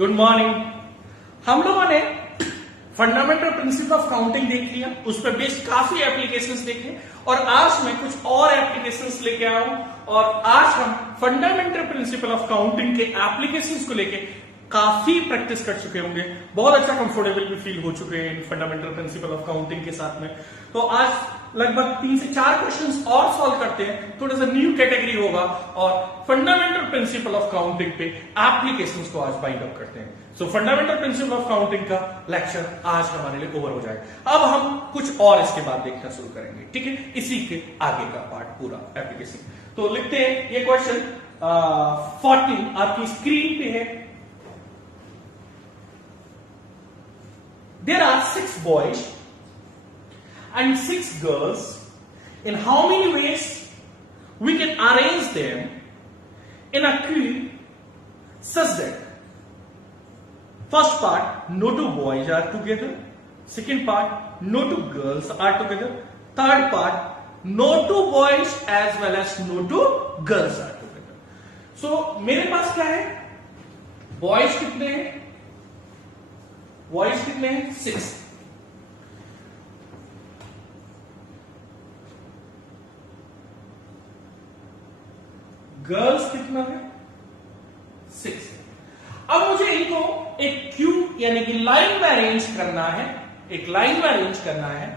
Good morning. हम लोगों ने फंडामेंटल प्रिंसिपल ऑफ काउंटिंग देख लिया, उस पर बेस्ड काफी एप्लीकेशंस देखे और आज मैं कुछ और एप्लीकेशंस लेके आया हूं और आज हम फंडामेंटल प्रिंसिपल ऑफ काउंटिंग के एप्लीकेशंस को लेके काफी प्रैक्टिस कर चुके होंगे, बहुत अच्छा कंफर्टेबल भी फील हो चुके हैं इन फंडामेंटल प्रिंसिपल ऑफ काउंटिंग के साथ में। तो आज लगभग 3 से 4 क्वेश्चंस और सॉल्व करते हैं, थोड़ा सा न्यू कैटेगरी होगा और फंडामेंटल प्रिंसिपल ऑफ काउंटिंग पे एप्लीकेशंस को आज बाइंड अप करते हैं। सो फंडामेंटल प्रिंसिपल ऑफ काउंटिंग का लेक्चर आज हमारे लिए ओवर हो जाएगा। अब हम कुछ और इसके बाद देखना शुरू करेंगे, ठीक है, इसी के आगे का पार्ट पूरा एप्लीकेशन। तो लिखते हैं ये क्वेश्चन 14 आपकी स्क्रीन पे है। There are 6 boys and 6 girls. In how many ways we can arrange them in a queue such that first part no two boys are together, second part no two girls are together, third part no two boys as well as no two girls are together. So मेरे पास क्या है, boys कितने हैं, boys कितने हैं 6, girls कितना है 6। अब मुझे इनको एक क्यू यानी कि लाइन में अरेंज करना है, एक लाइन में अरेंज करना है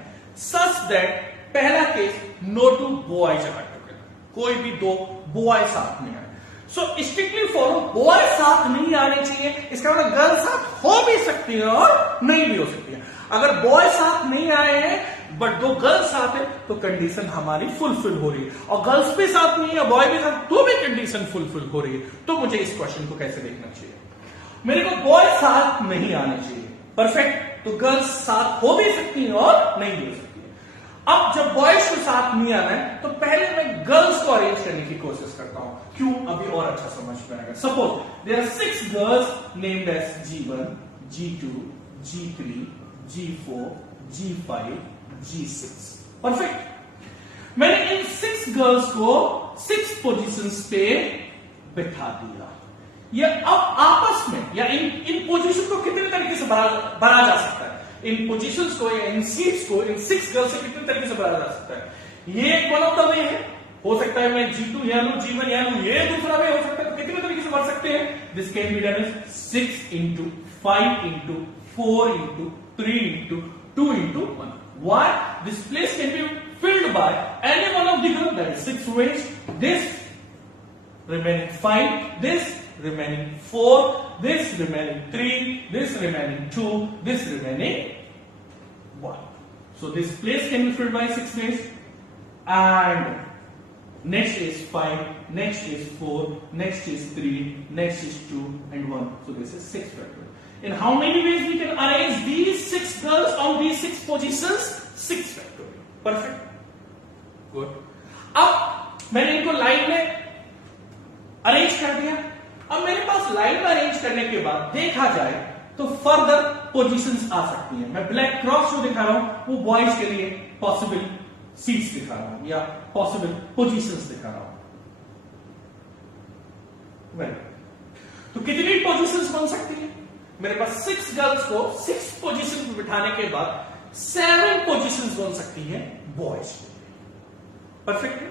सच दैट पहला case no two boys are together, कोई भी 2 बॉय साथ में आए। सो स्ट्रिक्टली फॉलो बॉय साथ नहीं आने चाहिए, इसका मतलब गर्ल साथ हो भी सकती है और नहीं भी हो सकती है। अगर बॉय साथ नहीं आए हैं बट 2 गर्ल्स साथ है तो कंडीशन हमारी फुलफिल हो रही है, और गर्ल्स भी साथ नहीं है बॉय भी साथ तो भी कंडीशन फुलफिल हो रही है। तो मुझे इस क्वेश्चन को कैसे देखना चाहिए, मेरे को बॉय साथ नहीं आने चाहिए, परफेक्ट, तो गर्ल्स साथ हो भी सकती है और नहीं भी हो सकती है। अब जब बॉयज को साथ नहीं आना है तो पहले मैं गर्ल्स को अरेंज करने की कोशिश करता हूं, क्यों अभी और अच्छा समझ में आएगा। Suppose there are 6 girls named as G1, G2, G3, G4, G5, G6, perfect. मैंने इन 6 गर्ल्स को 6 पोजीशंस पे बिठा दिया। ये अब आपस में या इन पोजीशन को कितने तरीके से भरा जा सकता है, इन पोजीशंस को या इन सीट्स को इन 6 गर्ल्स से कितने तरीके से भरा जा सकता है। ये एक वन ऑफ द वे है, हो सकता है मैं G2 यहां लूं, G1 यहां लूं, ये दूसरा वे हो सकता है। तो कितने तरीके से भर सकते हैं, this can be done as 6 into 5 into 4 into 3 into 2 into 1. Why? This place can be filled by any one of the girls, that is 6 ways. This remaining 5, this remaining 4, this remaining 3, this remaining 2, this remaining 1. So this place can be filled by 6 ways, and next is 5, next is 4, next is 3, next is 2 and 1. So this is 6 factorial. In how many ways we can arrange these 6 girls on these 6 positions? 6 factorial. Perfect. Good. अब मैंने इनको line में arrange कर दिया। अब मेरे पास line में arrange करने के बाद देखा जाए तो फर्दर पोजीशंस आ सकती हैं। मैं ब्लैक क्रॉस जो दिखा रहा हूं वो बॉयज के लिए पॉसिबल सीट्स दिखा रहा हूं या पॉसिबल पोजीशंस दिखा रहा हूं। वेल, तो कितनी पोजीशंस बन सकती है, मेरे पास 6 गर्ल्स को 6 पोजीशन पे बिठाने के बाद 7 पोजीशंस बन सकती है बॉयज के लिए। परफेक्ट है।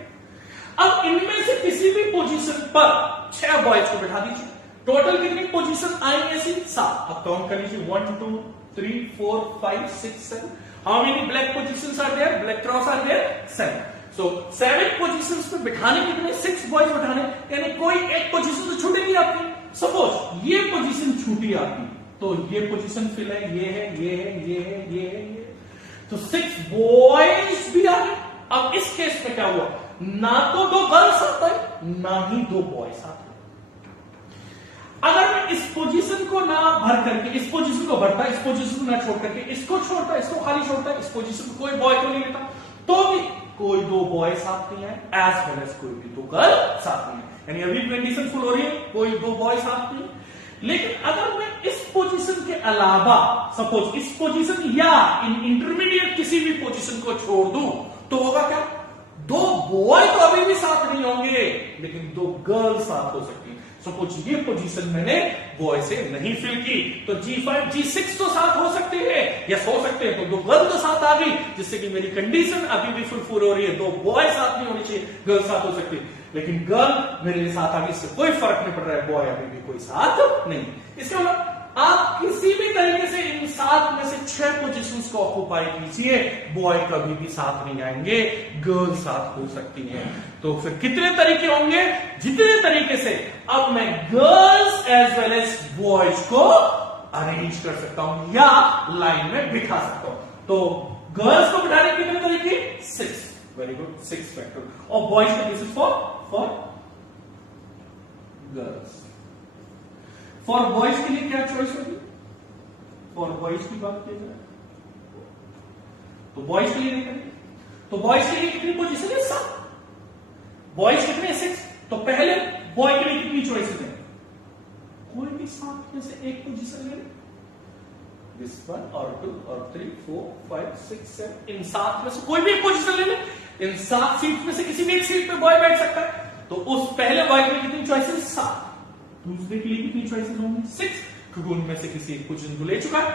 अब इनमें से किसी भी पोजीशन पर 6 बॉयज को बिठा दीजिए। टोटल कितनी पोजीशन आएंगे ऐसी 7। अब काउंट कर लीजिए 1 2 3 4 5 6 7। How many black positions are there, black cross are there 7। So 7 positions पे बिठाने कितने 6 बॉयज बिठाने, यानी कोई एक पोजीशन तो छूटेगी आपकी। सपोज ये पोजीशन छूटी आपकी तो ये पोजीशन फिल है, ये है, ये है, ये है, ये है, ये, तो 6 बॉयज भी आ गए। अब इस केस में क्या हुआ, ना तो 2 गर्ल्स आता है ना ही 2 बॉयज आते हैं। अगर मैं इस पोजीशन को ना भर करके इस पोजीशन को भरता, इस पोजीशन को ना छोड़ करके इसको छोड़ता, इसको खाली छोड़ता, इस पोजीशन को कोई बॉय को नहीं लेता, तो भी कोई 2 बॉय साथ नहीं है एज वेल एज कोई भी 2 गर्ल साथ नहीं है, यानी अभी कंडीशन फुल हो रही है, कोई 2 बॉय साथ नहीं है। लेकिन अगर मैं इस पोजीशन के अलावा सपोज इस पोजीशन या इन इंटरमीडिएट किसी भी पोजीशन को छोड़ दूं तो होगा क्या, 2 बॉय तो अभी भी साथ नहीं होंगे लेकिन 2 गर्ल साथ हो सकती है। सपोज ये पोजीशन मैंने बॉय से नहीं फिल की, तो G5 G6 तो साथ हो सकते हैं, यस हो सकते हैं, तो गर्ल तो साथ आ गई, जिससे कि मेरी कंडीशन अभी भी फुलफिल हो रही है। दो बॉय साथ नहीं होनी चाहिए, गर्ल साथ हो सकती है, लेकिन गर्ल मेरे साथ आ गई, इससे कोई फर्क नहीं पड़ रहा है, बॉय अभी भी कोई साथ नहीं। इसका मतलब आप किसी भी तरीके से इन 7 में से 6 पोजीशंस को ऑक्युपाई कीजिए, बॉय कभी भी साथ नहीं आएंगे, गर्ल साथ हो सकती है। तो फिर कितने तरीके होंगे? जितने तरीके से अब मैं girls as well as boys को अरेंज कर सकता हूं या लाइन में बिठा सकता हूं। तो गर्ल्स को बिठाने के कितने तरीके? 6, वेरी गुड, 6 फैक्टर। और बॉयज का this is for girls. For boys के लिए क्या चॉइस होगी? फॉर बॉयज की बात की जाए तो बॉयज के लिए नहीं करेंगे, तो बॉयज के लिए कितनी पोजीशन है? 7। बॉयज कितने? 6। तो पहले बॉय के लिए कितनी चॉइसेस है? कोई भी 7 में से एक पोजीशन ले, दिस 1 और 2 और 3 4 5 6 7, इन 7 में से कोई भी एक पोजीशन ले ले। इन 7 सीट में से किसी भी एक सीट पे बॉय बैठ सकता है। तो उस पहले बॉय के लिए कितनी चॉइसेस? 7। दूसरे के लिए कितनी चॉइसेस होंगी? 6, क्योंकि उनमें से किसी एक पोजीशन को ले चुका है।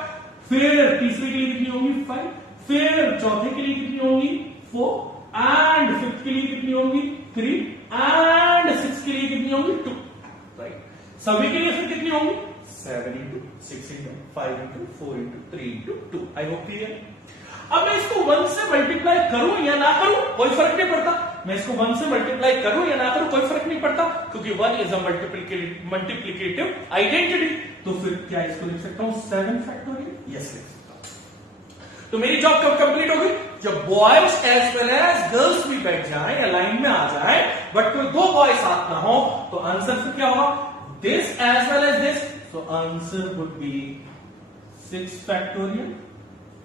फिर तीसरे के लिए कितनी होंगी? 5। फिर चौथे के लिए कितनी होंगी? 4। एंड फिफ्थ के लिए कितनी होंगी? 3। एंड 6 के लिए कितनी होंगी? 2। राइट, सभी के लिए फिर कितनी होंगी? 7 into 6 into 5 into 4 into 3 into 2। I hope clear. अब मैं इसको 1 से मल्टीप्लाई करूं या ना करूं कोई फर्क नहीं पड़ता। मैं इसको 1 से मल्टीप्लाई करूं या ना करूं कोई फर्क नहीं पड़ता, क्योंकि 1 इज अ मल्टीप्लिकेटिव आइडेंटिटी। तो फिर क्या इसको लिख सकता हूं 7 फैक्टोरियल? यस लिख सकता हूं। तो मेरी जॉब कब कंप्लीट होगी? जब boys as well as girls भी बैठ जाए या लाइन में आ जाए, बट कोई 2 बॉय साथ ना हो, तो आंसर फिर क्या होगा? This as well as this. So answer would be 6 factorial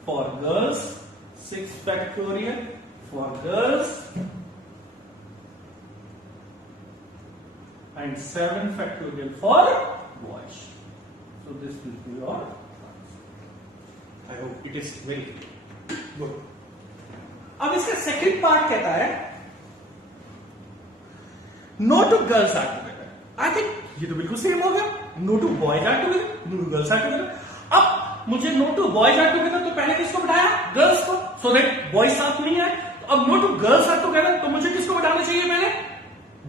for girls, 6 factorial for girls, and 7 factorial for boys. So this will be your answer. I hope it is very good. अब इसका second part कहता है no to girls are together. I think ये तो बिल्कुल same हो गया। No two boys are together, no two girls are together. अब मुझे no two boys are together, तो पहले किसको बिठाया? गर्ल्स को, सो दैट बॉयज साथ नहीं आए। तो अब no two girls are together, तो मुझे किसको बिठाना चाहिए? पहले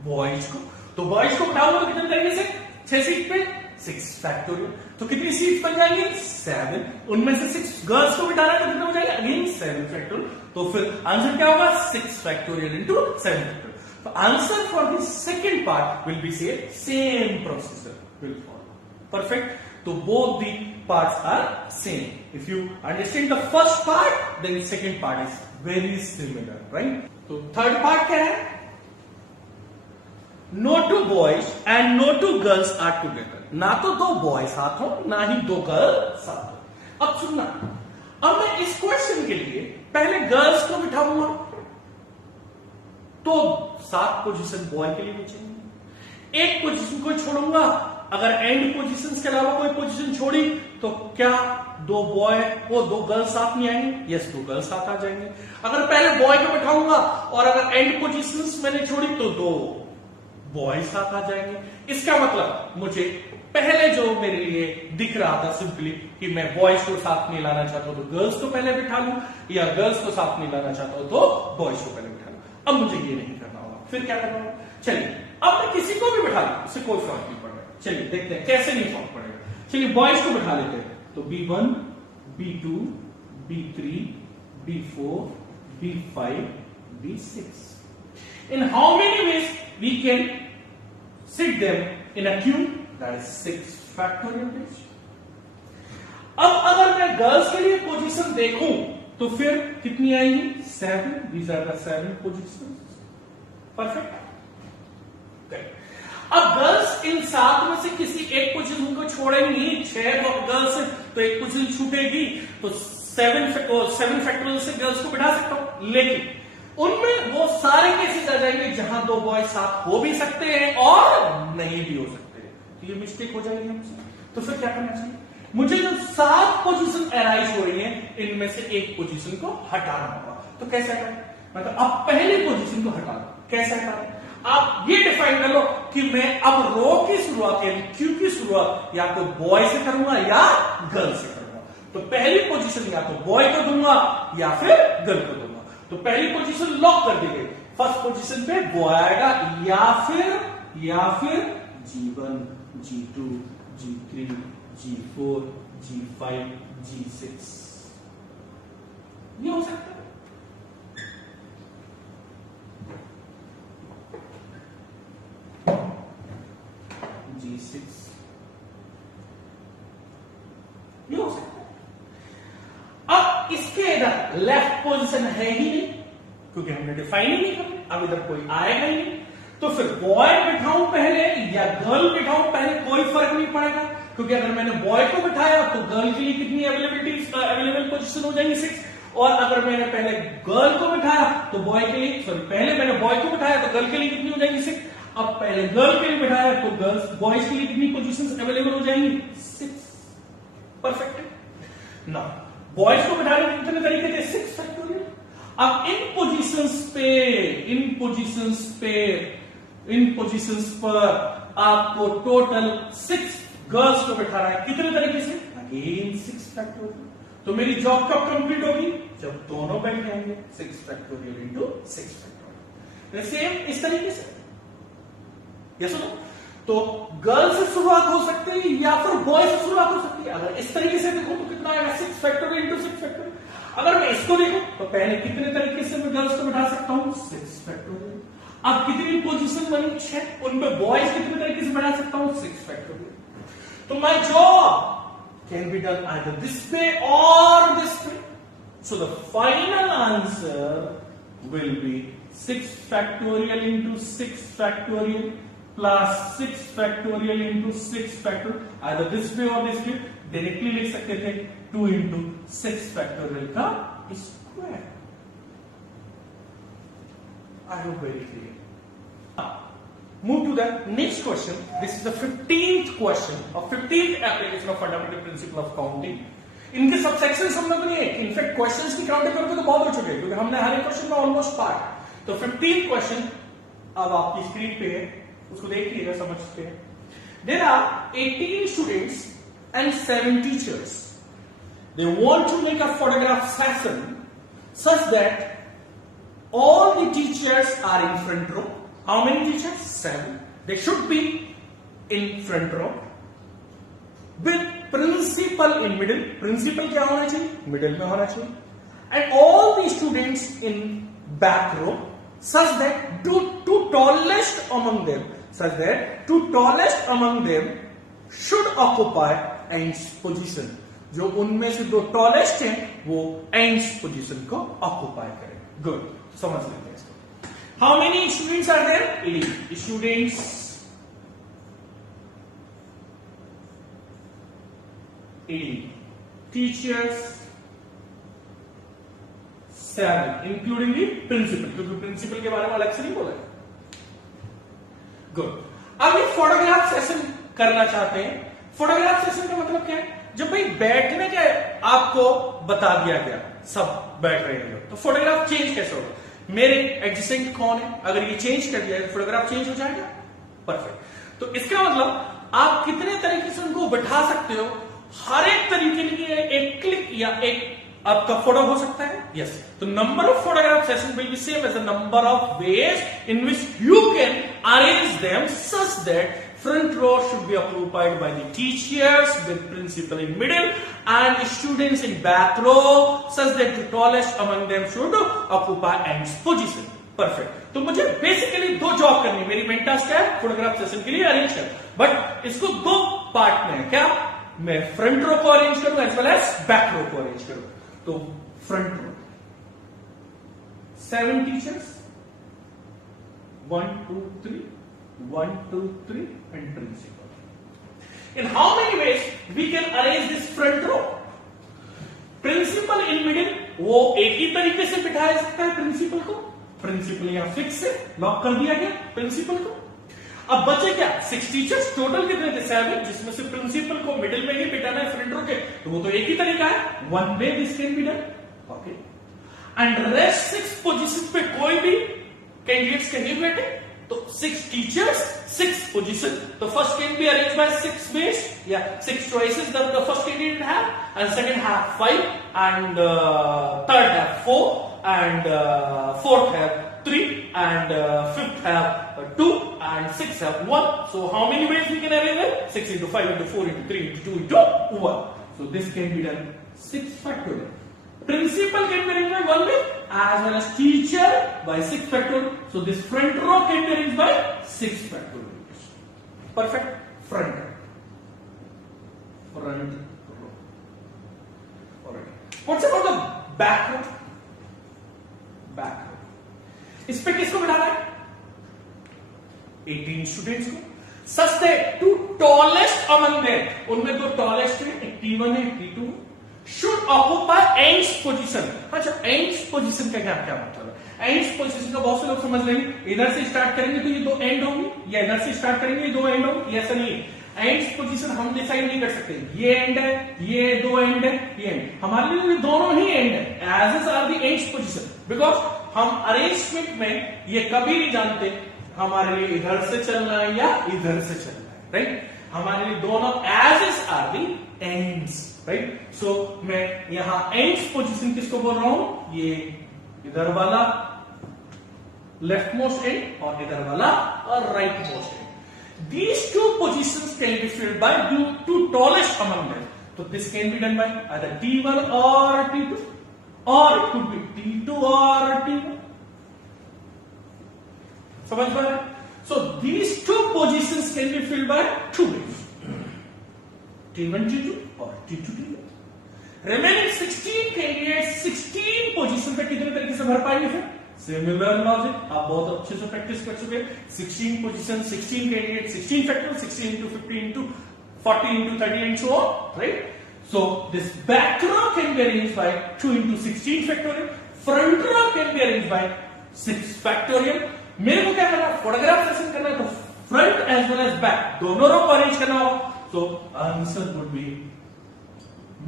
बॉयज को। तो बॉयज को बिठाऊंगा तो कितने तरीके से? 6 सीट पे 6 फैक्टोरियल। तो कितनी सीट बन जाएंगी? 7। उनमें से 6 गर्ल्स को बिठाना है तो कितना हो जाएगा? Again 7 factorial. तो फिर आंसर क्या होगा? 6 factorial into 7 factorial. The answer for the second part will be same procedure will follow. Perfect. So both the parts are same. If you understand the first part, then the second part is very similar, right? So third part क्या है? No two boys and no two girls are together. ना तो 2 boy साथ हो, ना ही 2 girl साथ हो। अब सुनना, अब मैं इस क्वेश्चन के लिए पहले गर्ल्स को बिठाऊंगा, तो 7 पोजीशन बॉय के लिए बचेंगे। एक पोजीशन को छोड़ूंगा, अगर एंड पोजीशंस के अलावा कोई पोजीशन छोड़ी, तो क्या 2 बॉय वो 2 गर्ल्स साथ नहीं आएंगे? यस, 2 गर्ल्स साथ आ जाएंगे। अगर पहले बॉय को बिठाऊंगा और अगर एंड पोजीशंस मैंने छोड़ी, तो 2 बॉय साथ आ जाएंगे। इसका मतलब मुझे पहले जो मेरे लिए दिख रहा था सिंपली कि मैं बॉयज को साथ नहीं लाना चाहता हूं तो गर्ल्स को पहले बिठा लूं, या गर्ल्स को साथ नहीं लाना चाहता हूं तो बॉयज को पहले बिठा लूं। अब मुझे ये नहीं करना होगा, फिर क्या करना होगा? चलिए, अब मैं किसी को भी बिठा लूं, उससे कोई फर्क नहीं पड़ रहा। चलिए देखते हैं कैसे नहीं फर्क पड़ेगा। चलिए बॉयज को बिठा लेते हैं, तो B1 B2 B3 B4 B5 B6. In how many ways we can sit them in a queue? That is 6 factorial ways. अब अगर मैं गर्ल्स के लिए पोजीशन देखूं तो फिर कितनी आएंगी? 7. These are the 7 positions. Perfect. अब गर्ल्स इन 7 में से किसी एक पोजीशन को छोड़ेंगी। 6 गर्ल्स तो एक पोजीशन छूटेगी, तो 7 फैक्टोरियल से गर्ल्स को बिठा सकता हूं, लेकिन उनमें वो सारे केसेस आ जाएंगे जहां 2 बॉय साथ हो भी सकते हैं और नहीं भी हो सकते हैं, तो ये मिस्टेक हो जाएगी हमसे। तो फिर क्या करना चाहिए? मुझे जो 7 पोजीशन अराइज हो रही है, इनमें से एक पोजीशन को हटाना होगा। तो कैसे हटाएं? मतलब अब पहली पोजीशन को हटा दो। कैसे हटाएं? आप ये डिफाइन कर लो कि मैं अब रो की शुरुआत यानी क्यू की शुरुआत या तो बॉय से करूंगा या गर्ल से करूंगा। तो पहली पोजीशन या तो बॉय को दूंगा या फिर गर्ल को दूंगा। तो पहली पोजीशन लॉक कर दी गई। फर्स्ट पोजीशन पे बॉय आएगा या फिर G1, G2, G3, G4, G5, G6 ये हो सकता है। G6 ये हो सकता है। अब इसके इधर लेफ्ट पोजीशन है ही नहीं क्योंकि हमने डिफाइन ही नहीं किया। अब इधर कोई आएगा ही नहीं, तो फिर बॉय बिठाऊं पहले या गर्ल बिठाऊं पहले कोई फर्क नहीं पड़ेगा, क्योंकि अगर मैंने बॉय को बिठाया तो गर्ल के लिए कितनी अवेलेबल पोजीशन हो जाएंगी 6, और अगर मैंने पहले गर्ल को बिठाया तो बॉय के लिए पहले मैंने बॉय को बिठाया तो गर्ल के लिए कितनी हो जाएंगी 6। अब पहले गर्ल के लिए बिठाया तो गर्ल्स बॉयज के लिए कितनी पोजीशंस अवेलेबल हो जाएंगी 6। परफेक्ट। ना बॉयज को बिठाने के कितने तरीके थे 6 फैक्टोरियल। अब इन पोजीशंस पर आपको टोटल 6 गर्ल्स को बिठाना है। कितने तरीके से? Again 6 factorial. तो मेरी जॉब कब कंप्लीट होगी? जब दोनों बैठ जाएंगे 6 फैक्टोरियल इंटू 6 फैक्टोरियल। सेम इस तरीके से यस नो। तो गर्ल से शुरुआत हो सकती है या फिर बॉय से शुरुआत हो सकती है। अगर इस तरीके से देखो तो कितना आएगा 6 फैक्टोरियल इंटू 6 फैक्टोरियल। अगर मैं इसको देखूं तो पहले कितने तरीके से मैं गर्ल्स को बिठा सकता हूं 6 फैक्टोरियल। अब कितनी पोजीशन बनी 6, उनमें बॉयज कितने तरीके से बढ़ा सकता हूं 6 फैक्टोरियल। तो my job can be done either this way or this way. So the final answer will be 6 factorial into 6 factorial plus 6 factorial into 6 factorial. Either this way or this way. Directly लिख सकते थे 2 into 6 factorial का square. I hope very clear. Move to the next question. This is the 15th question or 15th application of fundamental principle of counting. इनके subsections हम लोग नहीं है, in fact questions की काउंटिंग करके तो बहुत हो चुके हैं क्योंकि हमने हर एक क्वेश्चन में ऑलमोस्ट पार्ट। तो 15th क्वेश्चन अब आपकी स्क्रीन पे है, उसको देख लीजिएगा, समझते हैं। There are 18 students and 7 teachers. They want to make a photograph session such that all the teachers are in front row. How many teachers? 7. They should be in front row with principal in middle. Principal क्या होना चाहिए? Middle में होना चाहिए. And all the students in back row, such that two tallest among them should occupy ends position. जो उनमें से 2 tallest हैं वो ends position को occupy करें. Good. समझ लेते हैं इसको. How many students are there? 8 students. Teachers 7, including the principal, क्योंकि प्रिंसिपल के बारे में अलग से नहीं बोला। गुड। अब ये फोटोग्राफ सेशन करना चाहते हैं। फोटोग्राफ सेशन का मतलब क्या है? जब भाई बैठने के आपको बता दिया गया, सब बैठ रहे हैं लोग, तो फोटोग्राफ चेंज कैसे होगा? मेरे एडजेसेंट कौन है? अगर ये चेंज कर दिया तो फोटोग्राफ चेंज हो जाएगा। परफेक्ट। तो इसका मतलब आप कितने तरीके से उनको बिठा सकते हो, हर एक तरीके के लिए एक क्लिक या एक आपका फोटो हो सकता है। यस। तो number of photograph session will be same as the number of ways in which you can arrange them such that front row should be occupied by the teachers with principal in middle and students in back row such that the tallest among them should occupy ends position. Perfect. तो मुझे basically 2 job करनी, मेरी main task है photograph session के लिए arrange कर, but इसको 2 part में है। क्या? मैं फ्रंट रो को अरेंज करूं एज वेल एज बैक रो को अरेंज करूं। तो front row 7 teachers 1 2 3 1 2 3 and principal. In how many ways we can arrange this front row? Principal in middle, वो एक ही तरीके से बिठाया सकता है प्रिंसिपल को। प्रिंसिपल यहां फिक्स है, लॉक कर दिया गया प्रिंसिपल को। अब बचे क्या? 6 टीचर्स, टोटल कितने थे? 7, जिसमें से प्रिंसिपल को मिडिल में ही बिठाना है फ्रंट रो के, तो वो तो एक ही तरीका है, 1 way this can be done. Okay. And rest 6 position पे कोई भी कैंडिडेट्स कहीं बैठे, तो 6 teachers, 6 position. The first can be arranged by 6 ways. Yeah, 6 choices that the first candidate have, and second have 5, and third have 4, and fourth have 3, and fifth have 2, and 6 have 1. So how many ways we can arrange it? 6 into 5 into 4 into 3 into 2 into 1. So this can be done 6 factorial. Principal can be arranged by 1 way, as well as teacher by 6 factorial. So this front row can be arranged by 6 factorial. Perfect. Front row. Alright. What's about the back row? Back row. इस पे किसको बिठाना है? 18 students को. Such that two tallest among them, उनमें दो tallest हैं, एक T1 है, एक T2, should occupy ends position. अच्छा, ends position का क्या मतलब है? ends position का बहुत से लोग समझ लेंगे, इधर से स्टार्ट करेंगे तो ये दो एंड होंगी, या इधर से स्टार्ट करेंगे ये दो एंड होंगी. ऐसा नहीं है. एंड्स पोजीशन हम डिसाइड नहीं कर सकते. ये एंड है, ये दो एंड है, ये एंड. हमारे लिए ये दोनों ही एंड है. As are the ends position, because हम अरेंजमेंट में ये कभी नहीं जानते हमारे लिए इधर से चलना है या इधर से चलना है. राइट. हमारे लिए दोनों edge are the ends. Right. So मैं यहां एंड्स पोजीशन किसको बोल रहा हूं? ये इधर वाला लेफ्ट मोस्ट एंड और इधर वाला और right most and. These two positions can be filled by two tallest among them. So this can be done by either T1 or T2, or it could be T2 or T1. समझ में आया? So these two positions can be filled by two ways. T1 T2 or T2 T1. Remaining 16 candidates 16 position पे कितने तरीके से भर पाएंगे फिर? Similar logic. आप बहुत अच्छे से प्रैक्टिस कर चुके हैं. 16 position, 16 candidate, 16 factor, 16 into 50 into 40 into 30 and so on. Right? So this back row can be arranged by 2 into 16 factorial. Front row can be arranged by 6 factorial. मेरे को क्या करना है? फोटोग्राफ सेशन करना है, तो front as well as back दोनों row को अरेंज करना होगा. So answer would be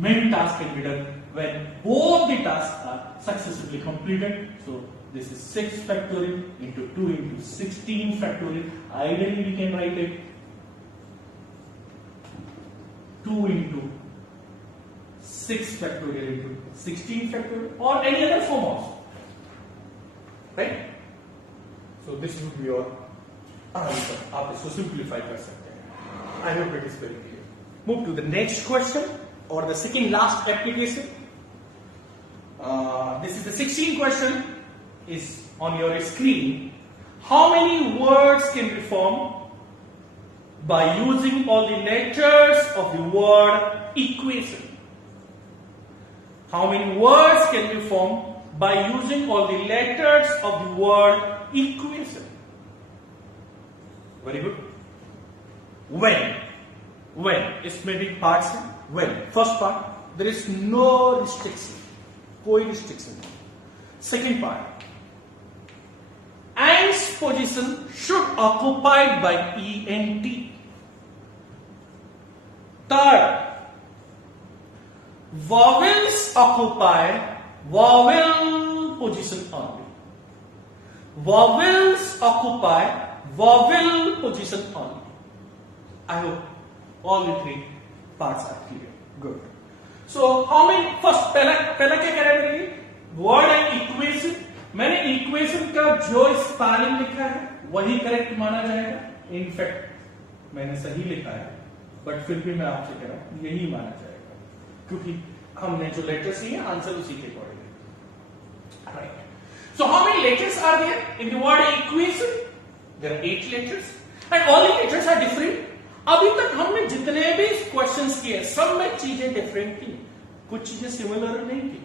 main task can be done when both the tasks are successfully completed. So this is 6 factorial into 2 into 16 factorial. Ideally we can write it 2 into 6 factorial into 16 factorial or any other form also. Right? So this would be your answer. आप इसको simplify कर सकते हैं. I hope it is very clear. Move to the next question or the second last application. This is the 16th question. Is on your screen. How many words can be formed by using all the letters of the word equation? How many words can be formed by using all the letters of the word equation? Very good. When इसमें भी parts हैं. When first part there is no restriction, कोई restriction नहीं. Second part, ends position should occupied by ENT. Third, vowels occupy vowel position only. Vowels occupy vowel position only. I hope all the 3 parts are clear. Good. So how many? First, पहला क्या करेंगे? Word and equation. मैंने equation का जो spelling लिखा है वही correct माना जाएगा. इनफैक्ट मैंने सही लिखा है, बट फिर भी मैं आपसे कह रहा हूं यही माना जाएगा, क्योंकि हमने जो लेटर्स लिए आंसर उसी के according. Right. So how many letters are there in the word equation? There are 8 letters and all the letters are different. अभी तक हमने जितने भी क्वेश्चंस किए सब में चीजें डिफरेंट थी, कुछ चीजें सिमिलर नहीं थी.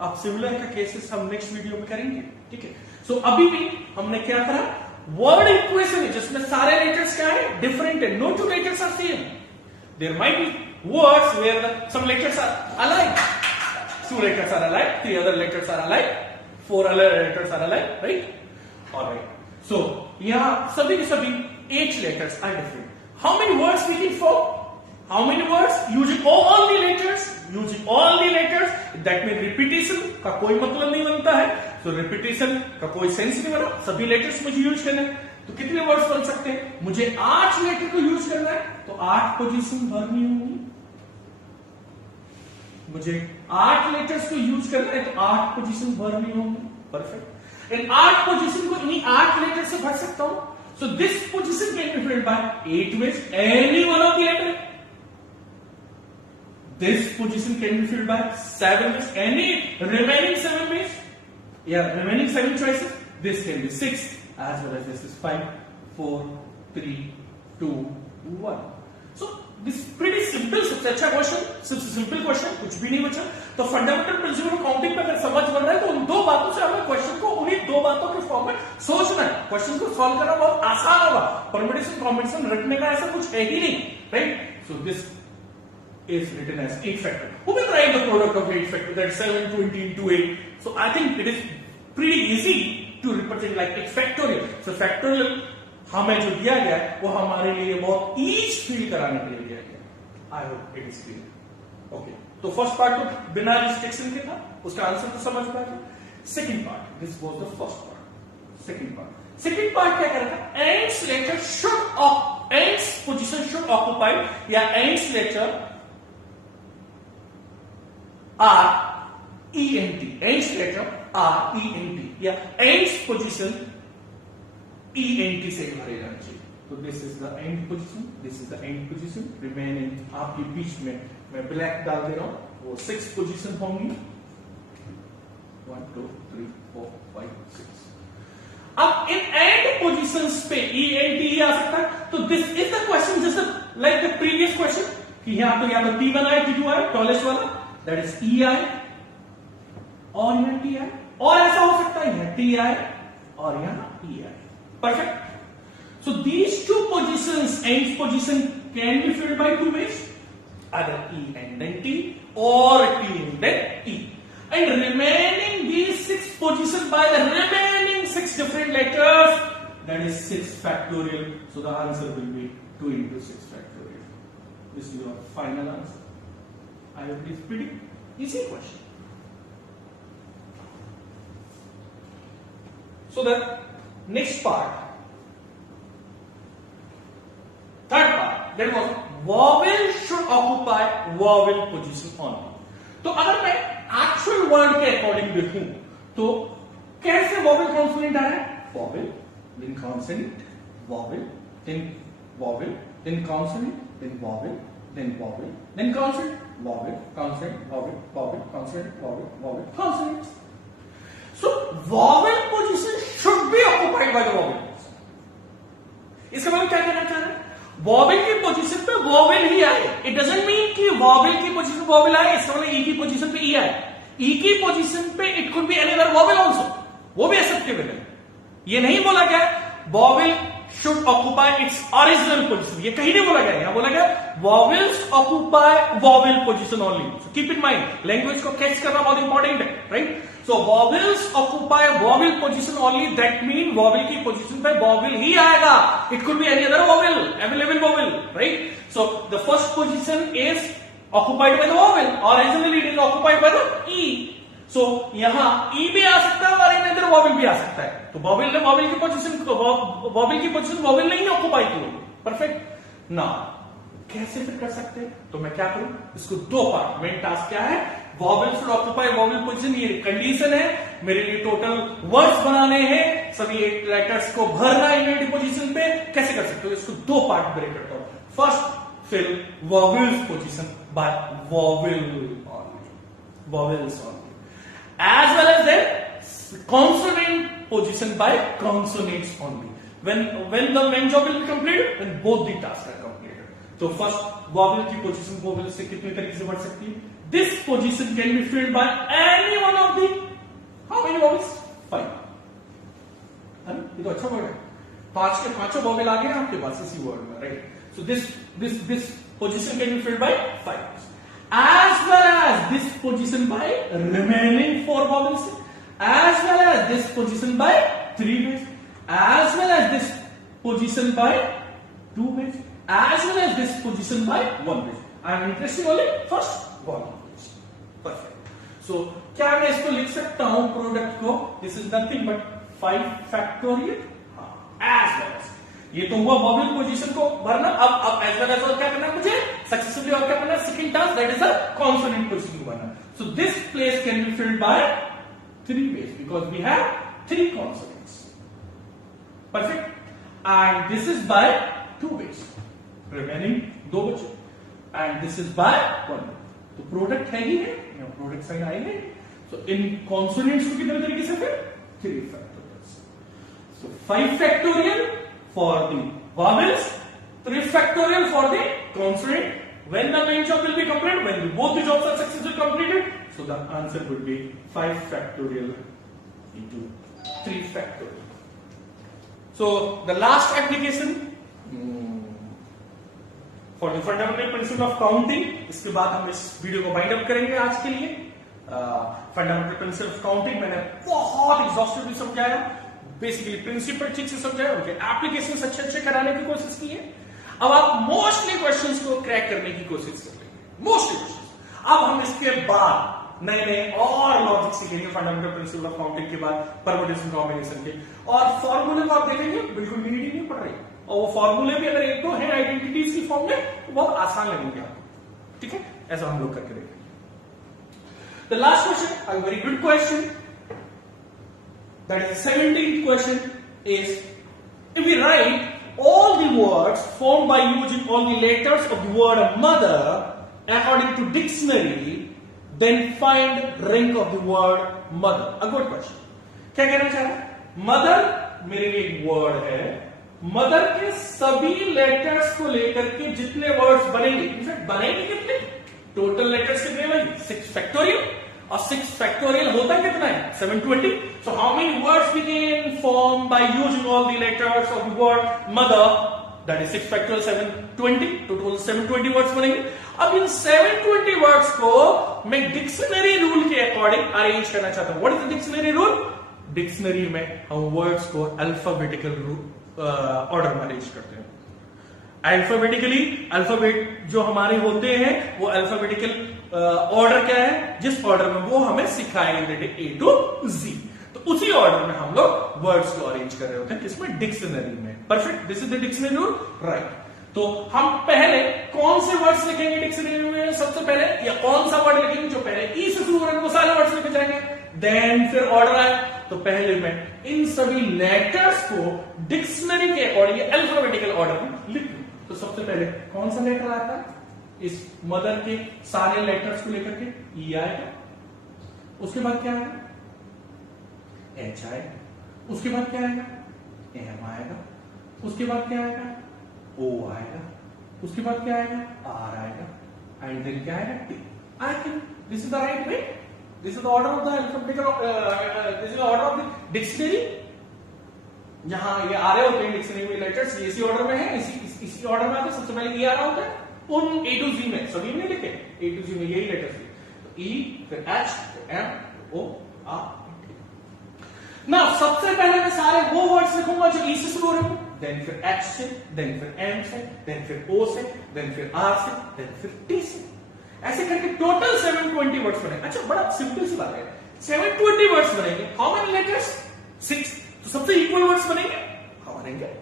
आप सिमिलर का केसेस हम नेक्स्ट वीडियो में करेंगे. ठीक है. सो अभी भी हमने क्या करा? वर्ड इक्वेशन है जिसमें सारे लेटर्स क्या है? डिफरेंट है. No two letters are same. There might be words where some letters are alike. 2 letters are alike, 3 other letters are alike, 4 other letters are alike. Right? Alright. So यहाँ सभी के सभी 8 letters are different. How many words we can form? How many words? Using all the letters. Using all the letters. That means repetition का कोई मतलब नहीं बनता है. So repetition का कोई सेंस नहीं बना. सभी लेटर्स मुझे यूज करना है. तो कितने वर्ड्स बन मुझे 8 लेटर को यूज करना है तो 8 पोजीशन भरनी होंगी। मुझे 8 लेटर्स को यूज करना है तो 8 पोजीशन भरनी होंगी। परफेक्ट। इन 8 पोजीशन को इन्हीं 8 लेटर से भर सकता हूं। So this position can be filled by 8 ways, any one of the letter. This position can be filled by 7 ways, any remaining 7 ways. Yeah, remaining 7 choices. This can be 6 as well as this is 5, 4, 3, 2, 1. So this is pretty simple. सबसे अच्छा question, सबसे simple question, कुछ भी नहीं बचा। तो fundamental principle of counting पे अगर समझ बन रहा है तो उन दो बातों से हमें क्वेश्चन को उन्हीं दो बातों के फॉर्म में सोचना है। क्वेश्चन को सॉल्व करना बहुत आसान होगा। परम्यूटेशन कॉम्बिनेशन रटने का ऐसा कुछ है ही नहीं, right? So this is written as 8 factor. Who will write the product of 8 factor? That's 720 into 8. So I think it is pretty easy to represent like 8 factorial. So factorial हमें जो दिया गया है वो हमारे लिए बहुत ईज फील कराने के लिए दिया गया। I hope it is clear. Okay. तो फर्स्ट पार्ट तो बिना रिस्ट्रिक्शन के था, उसका आंसर तो समझ पाया। Second part, this was the first part. Second part क्या कह रहा था? Ends letter should ends position should occupy या ends letter R-E-N-T. Ends letter R-E-N-T या ends position E-N-T से भरे जाना चाहिए। तो this is the end position, this is the end position। remaining आपके बीच में मैं ब्लैक डाल दे रहा हूं, वो 6 पोजीशन होंगी। 1, 2, 3, 4, 5, 6। अब इन एंड पोजीशंस पे E-N-T आ सकता है। तो this is the question just like the previous question कि यहां तो T1 आए, T2 आए, टॉलेस्ट वाला that is EI और यहां TI, और ऐसा हो सकता है यहां TI और यहां EI। Perfect. So these two positions, ends position can be filled by 2 ways, either E and then T or T and then E, and remaining these 6 positions by the remaining 6 different letters, that is 6 factorial. So the answer will be 2 into 6 factorial. This is your final answer. I hope it is pretty easy question. So the next part, third part, that was vowel should occupy vowel position only. तो अगर मैं actual word के according देखूं तो कैसे vowel consonant आ रहा है? Vowel, then consonant, vowel, then vowel, then consonant, then vowel, then vowel, then consonant, vowel, consonant, vowel, vowel, consonant, vowel, vowel, consonant. So vowel position should be occupied by the vowel. इसका मतलब क्या कहना चाह रहे हैं? Vowel की position पे vowel ही आए। इट डजंट मीन कि वॉवेल की पोजीशन वॉवेल आए, इसका मतलब ई की पोजीशन पे ई आए। ई की पोजीशन पे it could be any other vowel also, वो भी एक्सेप्टेबल है। ये नहीं बोला गया vowel should occupy its original position, ये कहीं नहीं बोला गया। यहां बोला गया vowels occupy vowel position only. Keep in mind, language को कैच करना बहुत इंपॉर्टेंट है, right? So vowels occupy vowel position only. That mean vowel की position पे vowel ही आएगा. It could be any other vowel, available vowel, right? So the first position is occupied by the vowel. Originally it is occupied by the E. So यहाँ E भी आ सकता है और any other vowel भी आ सकता है। तो vowel ने vowel की position vowel नहीं occupy की होगी। Perfect. Now कैसे फिर कर सकते हैं? तो मैं क्या करूं, इसको दो पार्ट, मेन टास्क क्या है? Vowel should occupy vowel position, ये कंडीशन है। मेरे लिए टोटल वर्ड्स बनाने हैं, सभी 8 लेटर्स को भरना है पोजीशन पे। कैसे कर सकते हो? इसको दो पार्ट ब्रेक करता हूं। First, fill vowels position by vowel only, vowels only, as well as then consonant position by consonants only. when the main job will be completed, then both the tasks are completed. तो first vowel की position vowel से कितने तरीके से बढ़ सकती है? This position can be filled by any one of the how many vowels? 5. है ना? ये तो अच्छा वर्ड है। 5 के पांचों वॉवेल आ गए आपके पास इसी वर्ड में, right? So this position can be filled by 5, as well as this position by remaining 4 vowels, as well as this position by 3 ways, as well as this position by 2 ways, as well as this position by 1 way. I am interested only first one. Perfect. So क्या मैं इसको लिख सकता हूं product को? This is nothing but 5 factorial as well as ये तो हुआ वॉवेल पोजीशन को भरना। अब एज वेल एज और क्या करना है मुझे सक्सेसिवली, और क्या करना है second task, that is a consonant position को भरना। So this place can be filled by 3 ways because we have 3 consonants. Perfect. And this is by 2 ways, remaining 2 बचे, एंड दिस इज बाय 1। तो product है ही है, product sign आएंगे। सो इन consonants को कितने तरीके से फिर 3 factorials। So 5 factorial for the vowels, 3 factorial for the consonant. When the main job will be completed, when both the jobs are successfully completed, so the answer would be 5 factorial into 3 factorial. So the last application for the fundamental principle of counting, इसके बाद हम इस video को wind up करेंगे आज के लिए। Fundamental principle of counting मैंने बहुत एग्जॉस्टिवली समझाया, बेसिकली प्रिंसिपल ठीक से समझाया, उनके एप्लीकेशन अच्छे अच्छे कराने की कोशिश की है। अब आप मोस्टली क्वेश्चंस को क्रैक करने की कोशिश कर लेंगे, मोस्टली क्वेश्चंस। अब हम इसके बाद नए नए और लॉजिक सीखेंगे फंडामेंटल प्रिंसिपल ऑफ काउंटिंग के बाद, परमुटेशन कॉम्बिनेशन के, और फॉर्मूले को आप देखेंगे बिल्कुल नीड ही नहीं पड़ रही, और वो फॉर्मूले भी अगर एक दो है आइडेंटिटीज की फॉर्म में तो बहुत आसान लगेंगे आपको। ठीक है, ऐसा हम लोग करके देखेंगे। The last question, a very good question, that is the 17th question, is if we write all the words formed by using all the letters of the word mother according to dictionary, then find rank of the word mother. A good question. क्या कहना चाह रहा है? mother मेरे लिए एक word है, mother के सभी लेटर्स को लेकर के जितने वर्ड्स बनेंगे, इनफैक्ट बनेंगे कितने, टोटल लेटर्स कितने बनेंगे 6 फैक्टोरियल, और 6 फैक्टोरियल होता कितना है 720। So how many words we can form by using all the letters of the word mother, that is 6 factorial 720, total 720 words बनेंगे। अब इन 720 वर्ड्स को मैं डिक्शनरी रूल के अकॉर्डिंग अरेंज करना चाहता हूं। What is the dictionary rule? Dictionary में हम वर्ड्स को अल्फाबेटिकल ऑर्डर में अरेंज करते हैं। अल्फाबेटिकली, अल्फाबेट जो हमारे होते हैं वो अल्फाबेटिकल ऑर्डर क्या है, जिस ऑर्डर में वो हमें सिखाएंगे A to Z, तो उसी ऑर्डर में हम लोग वर्ड्स को अरेंज कर रहे होते हैं, किसमें, डिक्शनरी में। Perfect, this is the dictionary rule, right. तो हम पहले कौन से वर्ड्स लिखेंगे डिक्शनरी में? सबसे पहले, या कौन सा वर्ड लिखेंगे जो पहले ई से शुरू हो रहे हैं वो सारे वर्ड्स लिखे जाएंगे, देन फिर ऑर्डर आए। तो पहले मैं इन सभी लेटर्स को डिक्शनरी के अकॉर्डिंग अल्फाबेटिकल ऑर्डर में लिख लूं। तो सबसे पहले कौन सा लेटर आता है? इस मदर के सारे लेटर्स को लेकर के ई आएगा, उसके बाद क्या आएगा, एच आएगा, उसके बाद क्या आएगा, एम आएगा, उसके बाद क्या आएगा, ओ आएगा, उसके बाद क्या आएगा, आर आएगा, एंड देन क्या आएगा, T. I think this is the right way, this is the order of the alphabetical, this is the order of the dictionary. जहां ये आ रहे होते हैं डिक्शनरी में लेटर्स, इसी ऑर्डर में है, इसी ऑर्डर में आते, सबसे पहले ई आ रहा होता है उन A to Z में, सभी में लिखे A to Z में यही लेटर्स है, तो E, फिर H, फिर M, O, R, T। ना सबसे पहले मैं सारे वो वर्ड्स लिखूंगा जो E से शुरू हो रहे हैं, देन फिर H से, देन फिर M से, देन फिर O से, देन फिर R से, देन फिर T से, ऐसे करके टोटल 720 वर्ड्स बनेंगे। अच्छा, बड़ा सिंपल सी बात है, 720 वर्ड्स बनेंगे, हाउ मेनी लेटर्स, 6, तो सबसे इक्वल वर्ड्स बनेंगे, हाँ बनेंगे।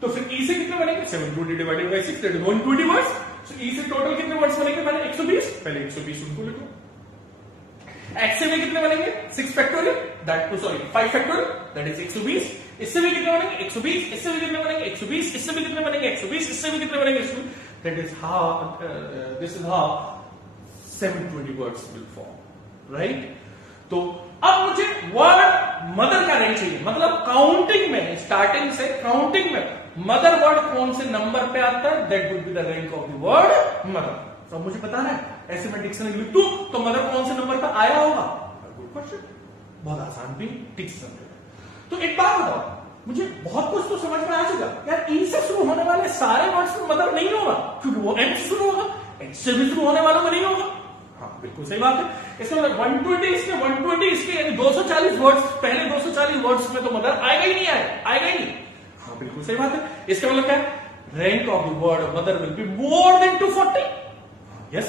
तो फिर ई से कितने बनेंगे, 720 divided by 6, that is 120 words. So E से टोटल कितने वर्ड्स बनेंगे, मैंने 120, पहले 120 उनको लिखो। एक्स से भी कितने बनेंगे, 6 factorial, that too sorry 5 factorial, that is 120। इससे भी कितने बनेंगे 120, इससे भी कितने बनेंगे 120, इससे भी कितने बनेंगे 120, इससे भी कितने बनेंगे 120, that is how this is how 720 words will form, right. तो अब मुझे वर्ड मदर का रैंक चाहिए, मतलब काउंटिंग में, स्टार्टिंग से काउंटिंग में मदर वर्ड कौन से नंबर पे आता है, that would be the rank of the word mother. तो मुझे बताना है, ऐसे मैं डिक्शनरी लिख दूं तो मदर कौन से नंबर पे आया होगा, गुड क्वेश्चन, बहुत आसान भी डिक्शनरी। तो एक बात बताओ, मुझे बहुत कुछ तो समझ में आ चुका यार, ई से शुरू होने वाले सारे वर्ड्स में मदर नहीं होगा, क्योंकि वो एम से शुरू होगा, एच से भी शुरू होने वालों में नहीं होगा। हाँ बिल्कुल सही बात है, इसका मतलब 120 इसके यानी 240 वर्ड्स, पहले 240 वर्ड्स में तो मदर आएगा ही नहीं, आएगा ही नहीं। हाँ बिल्कुल सही बात है, इसका मतलब क्या है, rank of the word mother will be more than 240, yes.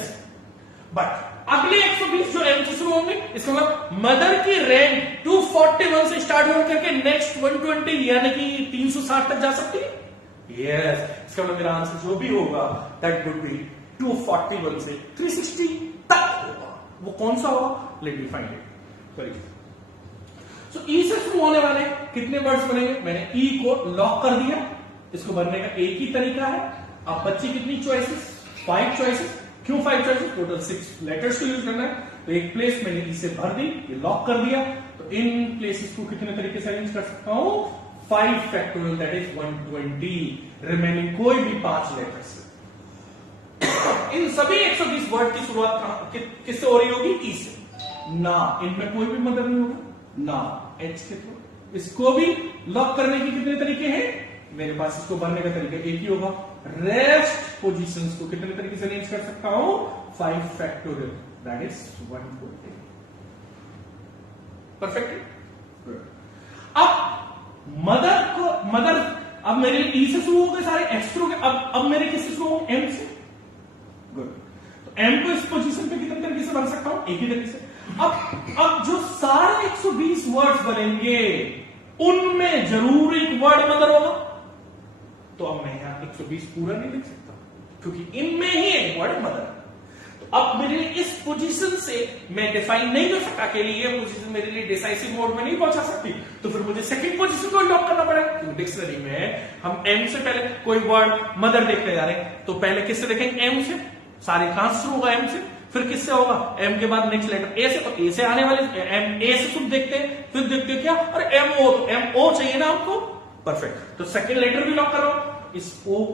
But अगले 120 जो एम से शुरू होंगे, इसका मतलब मदर की रैंक 241 से स्टार्ट होकर के नेक्स्ट 120 यानी कि 360 तक जा सकती है। यस, इसका मतलब मेरा आंसर जो भी होगा दैट वुड बी 241 से 360 तक होगा। वो कौन सा होगा? Let me find it. Very so E से शुरू होने वाले कितने वर्ड्स बनेंगे? मैंने ई को लॉक कर दिया, इसको भरने का एक ही तरीका है। अब बच्ची कितनी चॉइसेस? 5 चॉइसेस। क्यों 5 चॉइसेस? टोटल 6 लेटर्स को यूज करना है, तो एक प्लेस मैंने ई से भर दी, ये लॉक कर दिया। तो इन प्लेसेस को कितने तरीके से अरेंज कर सकता हूं? 5 फैक्टोरियल दैट इज 120। रिमेनिंग कोई भी 5 लेटर्स। इन सभी 120 वर्ड की शुरुआत किससे हो रही होगी? ई से। ना, इनमें कोई भी मदद नहीं होगा ना एच के थ्रू। इसको भी लॉक करने के कितने तरीके हैं? मेरे पास इसको भरने का तरीका एक ही होगा। रेस्ट पोजीशंस को कितने तरीके से अरेंज कर सकता हूं? 5 फैक्टोरियल दैट इज 120। परफेक्ट। अब अब मेरे ई से शुरू हो गए सारे, एच शुरू हो गए। अब मेरे किससे शुरू हो? एम से। गुड। तो एम को इस पोजीशन पे कितने तरीके से भर सकता हूं? एक ही तरीके से। अब जो सारे 120 वर्ड्स बनेंगे उनमें जरूर एक वर्ड मदर होगा। तो अब मैं यहां 120 पूरा नहीं लिख सकता क्योंकि इनमें ही एक वर्ड मदर है। तो अब मेरे लिए इस पोजीशन से मैं डिफाइन नहीं कर सकता कि ये पोजीशन मेरे लिए डिसाइसिव मोड में नहीं पहुंचा सकती, तो फिर मुझे सेकंड पोजीशन को लॉक करना पड़ेगा। क्योंकि डिक्शनरी में हम एम से पहले कोई वर्ड मदर देखते जा रहे हैं, तो पहले किससे देखेंगे? एम से। सारे कहां शुरू होगा? एम से। फिर किससे होगा? एम के बाद नेक्स्ट लेटर ए से, तो ए से आने वाले एम ए से शुरू देखते हैं, फिर देखते हैं क्या? अरे एम ओ, तो एम ओ चाहिए ना आपको। परफेक्ट। तो सेकंड लेटर भी लॉक करो। इस ओ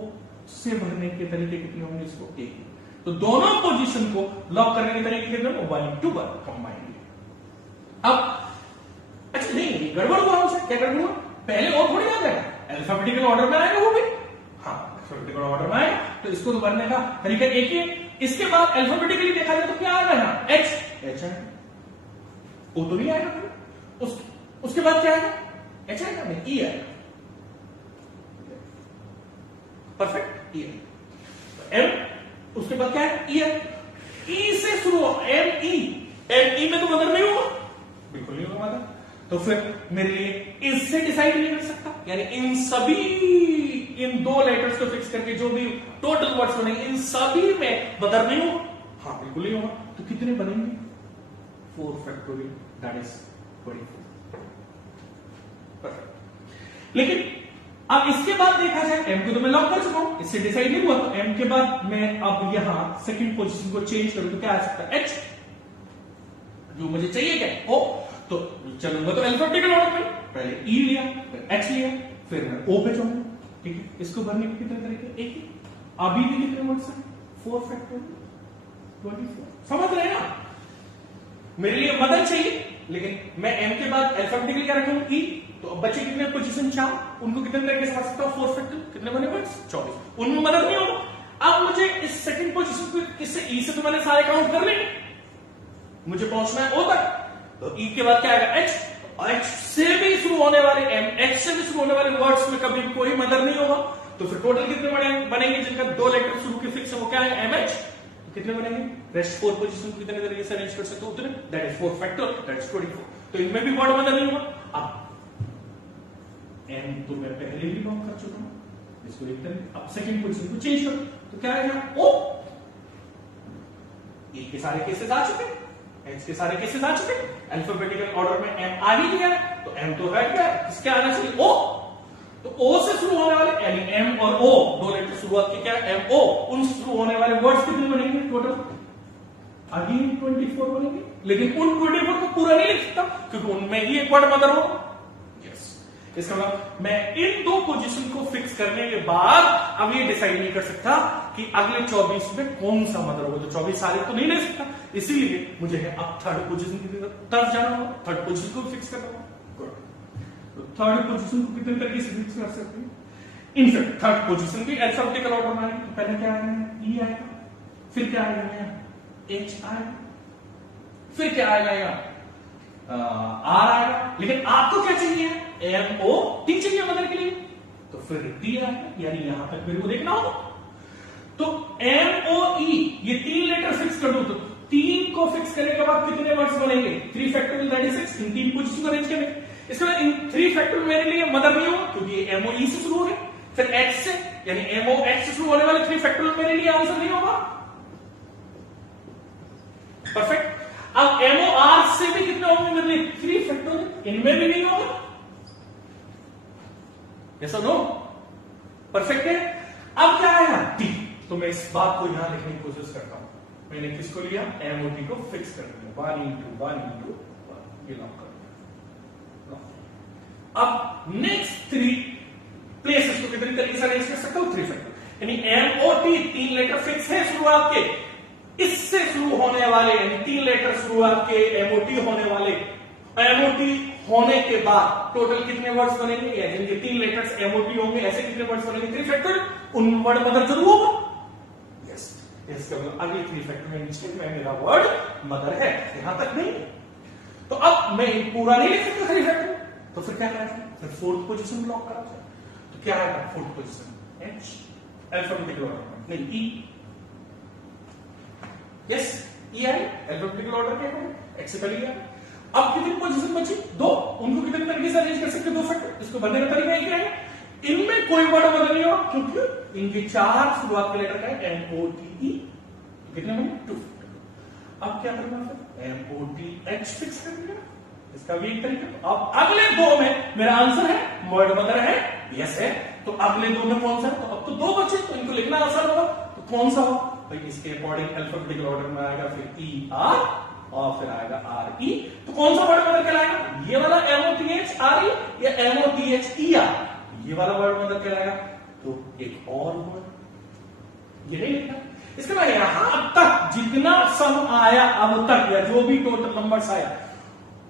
से भरने के तरीके कितने होंगे? इसको एक। तो दोनों पोजीशन को लॉक करने के तरीके कितने होंगे? 1 to 1 कंबाइंड। अब अच्छा नहीं, गड़बड़ हुआ हमसे। क्या गड़बड़ हुआ? पहले ओ थोड़ी आ जाएगा, अल्फाबेटिकल ऑर्डर में आएगा वो भी। हाँ, अल्फाबेटिकल ऑर्डर में आएगा, तो इसको तो भरने का तरीका एक ही है। इसके बाद अल्फाबेटिकली देखा जाए तो क्या आएगा? यहाँ एच। एच आएगा, ओ तो नहीं आएगा। उसके बाद क्या आएगा? एच आएगा नहीं, ई आएगा। परफेक्ट। ई आएगा। एम, उसके बाद क्या है? ई है। ई से शुरू हो, एम ई। एम ई में तो मदर नहीं होगा, बिल्कुल नहीं होगा मदर। तो फिर मेरे लिए इससे डिसाइड नहीं कर सकता, यानी इन 2 लेटर्स को फिक्स करके जो भी टोटल वर्ड्स बनेंगे इन सभी में मदर नहीं होगा। हाँ, बिल्कुल नहीं होगा। तो कितने बनेंगे? 4 फैक्टोरियल दैट इज 24। परफेक्ट। लेकिन अब इसके बाद देखा जाए, एम को तो मैं लॉक कर चुका हूं, इससे डिसाइड नहीं हुआ। तो एम के बाद मैं अब यहां सेकंड पोजीशन को चेंज करूं तो क्या आ सकता है? एच। जो मुझे चाहिए क्या? ओ। तो चलूंगा तो अल्फाबेटिकल ऑर्डर में, पहले ई लिया, फिर एच लिया, फिर मैं ओ पे जाऊंगा। ठीक है, इसको भरने के कितने तरीके? एक ही। अभी भी कितने वर्ड्स हैं? 4 फैक्टोरियल 24। समझ रहे हैं ना? मेरे लिए मदर चाहिए, लेकिन मैं एम के बाद अल्फाबेटिकली क्या रखूंगा? ई। तो अब बचे कितने पोजीशन? 4। उनको कितने तरीके से भर सकता हूं? 4 फैक्टोरियल। कितने बने वर्ड्स? 24। उनमें मदद नहीं होगा। अब मुझे इस सेकंड पोजीशन को किससे? ई से तो मैंने सारे काउंट कर लिए, मुझे पहुंचना है ओ तक। तो ई के बाद क्या आएगा? एच। एच से भी शुरू होने वाले एम, एच से भी शुरू होने वाले वर्ड्स में कभी भी कोई मदर नहीं होगा। तो फिर टोटल कितने बनेंगे जिनका 2 लेटर शुरू के फिक्स है? वो क्या है? M H. तो कितने बनेंगे? रेस्ट 4 पोजीशन को कितने तरीके से अरेंज कर सकते हो? उतने, that is 4 factorial that is 24। तो इनमें भी वर्ड मदर नहीं होगा। अब एम तो मैं पहले भी लॉक कर चुका हूं, इसको एक तरह अब सेकंड पोजीशन को चेंज करो तो क्या आएगा? ओ। ए के सारे केसेस आ चुके, एच के सारे केसेस आ चुके, अल्फाबेटिकल ऑर्डर में एम आ ही गया है, तो एम तो हट गया, किसके आना चाहिए? ओ। तो ओ से शुरू होने वाले यानी एम और ओ 2 लेटर शुरुआत की क्या? M O. उन शुरू होने वाले वर्ड्स कितने बनेंगे टोटल? अगेन 24 बनेंगे, लेकिन उन 24 को पूरा नहीं लिख सकता क्योंकि उनमें ही एक वर्ड मदर होगा। इसका मतलब मैं इन 2 पोजीशन को फिक्स करने के बाद अब ये डिसाइड नहीं कर सकता कि अगले 24 में कौन सा मदर होगा। तो 24 सारे तो नहीं ले सकता, इसीलिए मुझे अब थर्ड पोजीशन की तरफ जाना होगा, थर्ड पोजीशन को फिक्स करना होगा। तो थर्ड पोजीशन को कितने तरीके से फिक्स कर सकते हैं? इनफैक्ट थर्ड पोजीशन भी अल्फाबेटिकल ऑर्डर में आएगी। तो पहले क्या आएगा? ई आएगा, फिर क्या आएगा? एच आएगा, फिर क्या आएगा? आर आएगा। लेकिन आपको क्या चाहिए? एम ओ टी चाहिए मदर के लिए, तो फिर टी आएगा, यानी यहां तक मेरे को देखना होगा। तो एम ओ ई ये 3 लेटर फिक्स कर दो, तो 3 को फिक्स करने के बाद कितने वर्ड्स बनेंगे? 3 factorial that is 6। In 3 position arrange करेंगे। इसके बाद इन 3 फैक्टोरियल मेरे लिए मदर नहीं होगा क्योंकि एम ओ ई से शुरू हो गए, फिर एच से यानी MOH से शुरू होने वाले 3 फैक्टोरियल मेरे लिए आंसर नहीं होगा। परफेक्ट। अब MOR से भी कितने होंगे मेरे लिए? 3 फैक्टोरियल, इनमें भी नहीं होगा। यस और नो? परफेक्ट है। अब क्या आएगा? T। तो मैं इस बात को यहां लिखने की कोशिश करता हूं। मैंने किसको लिया? MOT को फिक्स कर दिया, 1 into 1 into 1, ये लॉक कर दिया। अब नेक्स्ट 3 प्लेसेस को कितनी तरीके से अरेंज कर सकता हूं? 3 फैक्टर, यानी MOT 3 लेटर फिक्स है शुरुआत के, इससे शुरू होने वाले यानी 3 लेटर शुरुआत के MOT होने वाले, MOT होने के बाद टोटल कितने वर्ड्स बनेंगे? या जिनके 3 लेटर्स MOT होंगे ऐसे कितने वर्ड्स बनेंगे? 3 फैक्टर। उन वर्ड मदर जरूर होगा। यस, इसका मतलब अगले 3 फैक्टर में मेरा वर्ड मदर है, यहां तक नहीं। तो अब मैं पूरा नहीं लिख सकता 3 फैक्टर, तो फिर क्या करें? फिर 4th पोजीशन ब्लॉक करा जाए। तो क्या आएगा 4th position? H, alphabetical order नहीं, E। यस, E आई अल्फाबेटिकल ऑर्डर क्या है? X से पहले है। अब कितनी पोजीशन बची? 2। उनको कितने तरीके से अरेंज कर सकते हैं? 2 फैक्टर। इसको बनने का तरीका क्या है? इनमें कोई वर्ड बदल नहीं होगा, क्योंकि इनके 4 शुरुआत के लेटर का है MOTE। तो कितने बने? 2 फैक्टर। अब क्या करना है? MOTH फिक्स कर दिया, इसका भी एक तरीका। अब अगले 2 में मेरा आंसर है वर्ड मदर है, यस है। तो अगले 2 में कौन सा है? तो अब तो 2 बचे, तो इनको लिखना आसान होगा। तो कौन सा होगा भाई? इसके अकॉर्डिंग अल्फाबेटिकल ऑर्डर में आएगा, फिर ER और फिर आएगा RE। तो कौन सा वर्ड मदर कहलाएगा? ये वाला MOTHRE या MOTHER? ये वाला वर्ड मदर कहलाएगा। तो एक और वर्ड ये नहीं लिखा। इसके बाद यहां अब तक जितना सम आया अब तक, या जो भी टोटल नंबर्स आया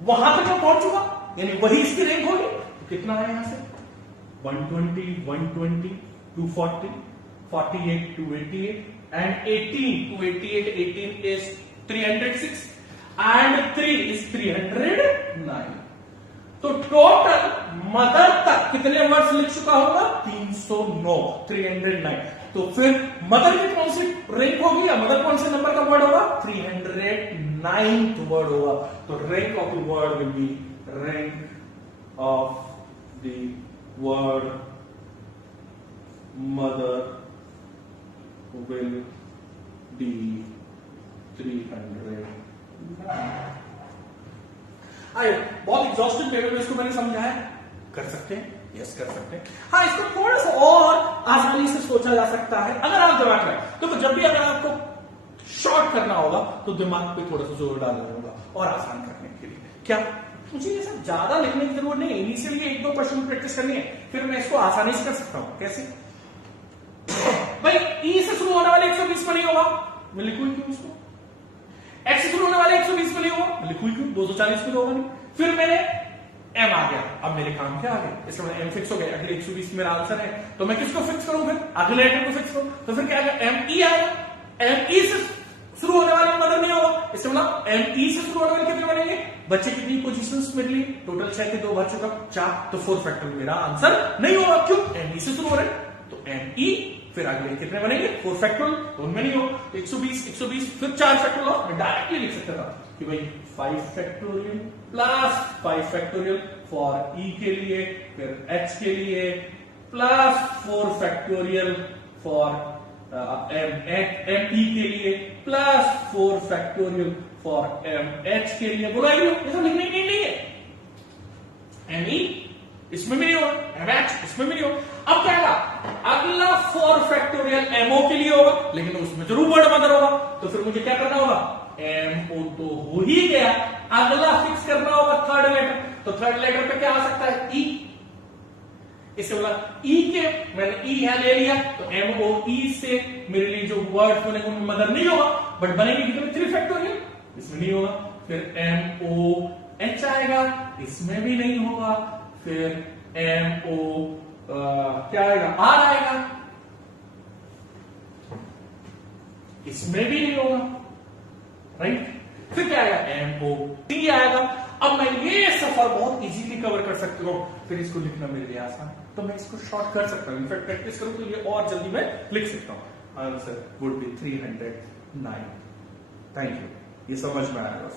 वहां तक मैं पहुंच चुका, यानी वही इसकी रैंक होगी। तो कितना आया यहां से? 120, 120, 240, 48, 288 and 18, 288, 18 is 306 and 3 is 309। तो टोटल मदर तक कितने वर्ड्स लिख चुका होगा? 309, 309। तो फिर मदर की कौन सी रैंक होगी, या मदर कौन से नंबर का वर्ड होगा? 309th वर्ड होगा। तो rank of the word will be rank of the word mother will be 309। आइए, बहुत एग्जॉस्टिव लेवल में इसको मैंने समझाया। कर सकते हैं? यस, कर सकते हैं। हाँ, इसको थोड़ा सा और आसानी से सोचा जा सकता है अगर आप दिमाग में। तो जब भी अगर आपको शॉर्ट करना होगा तो दिमाग पे थोड़ा सा जोर डालना होगा और आसान करने के लिए। क्या मुझे ये सब ज्यादा लिखने की जरूरत नहीं है, इनिशियली 1-2 क्वेश्चन प्रैक्टिस करनी है, फिर मैं इसको आसानी से कर सकता हूं। कैसे भाई? E से शुरू होने वाले 120 में नहीं होगा, मैं लिखूं क्यों इसको? X से शुरू होने वाले 120 में नहीं होगा, मैं लिखूं क्यों? 240 में होगा नहीं। फिर मैंने M आ गया, अब मेरे काम क्या आ गए? इसमें M फिक्स हो गया, अगले 120 मेरा आंसर है। तो मैं किसको फिक्स करूं? फिर अगले लेटर को फिक्स करूं। तो फिर क्या आएगा? ME आएगा। ME से शुरू होने वाले मदर नहीं होगा, इससे मतलब ME से शुरू होने वाले कितने बनेंगे? बच्चे कितनी पोजीशंस मेरे लिए? टोटल 6 के 2 बच चुका, 4। तो 4 फैक्टर मेरा आंसर नहीं होगा। क्यों? ME से शुरू हो रहे, तो ME फिर अगले कितने बनेंगे? 4 फैक्टोरियल, तो उनमें नहीं हो। 120, 120 फिर 4 फैक्टोरियल और मैं डायरेक्टली लिख सकता था कि भाई 5 factorial plus 5 factorial for E के लिए, फिर H के लिए, प्लस 4 फैक्टोरियल फॉर ME के लिए, प्लस 4 फैक्टोरियल फॉर MH के लिए। बोला ये सब लिखने की नहीं है। ME इसमें भी नहीं होगा, MH इसमें भी नहीं होगा। अब क्या होगा? अगला 4 फैक्टोरियल MO के लिए होगा, लेकिन उसमें जरूर वर्ड मदर होगा। तो फिर मुझे क्या करना होगा? MO तो हो ही गया, अगला फिक्स करना होगा 3rd लेटर। तो 3rd लेटर पे क्या आ सकता है? E। इससे बोला E के मैंने E यहां ले लिया, तो MOE से मेरे लिए जो वर्ड बनेंगे उनमें मदर नहीं होगा, बट बनेंगे कितने? 3 फैक्टोरियल, इसमें नहीं होगा। फिर MOH आएगा, इसमें भी नहीं होगा। फिर क्या आएगा? R आएगा, इसमें भी नहीं होगा, राइट। फिर क्या आएगा? MOT आएगा। अब मैं ये सफर बहुत इजीली कवर कर सकती हूँ, फिर इसको लिखना मेरे लिए आसान, तो मैं इसको शॉर्ट कर सकता हूँ। इनफैक्ट प्रैक्टिस करूँ तो ये और जल्दी मैं लिख सकता हूँ। Answer would be 309। Thank you. ये समझ में आएगा।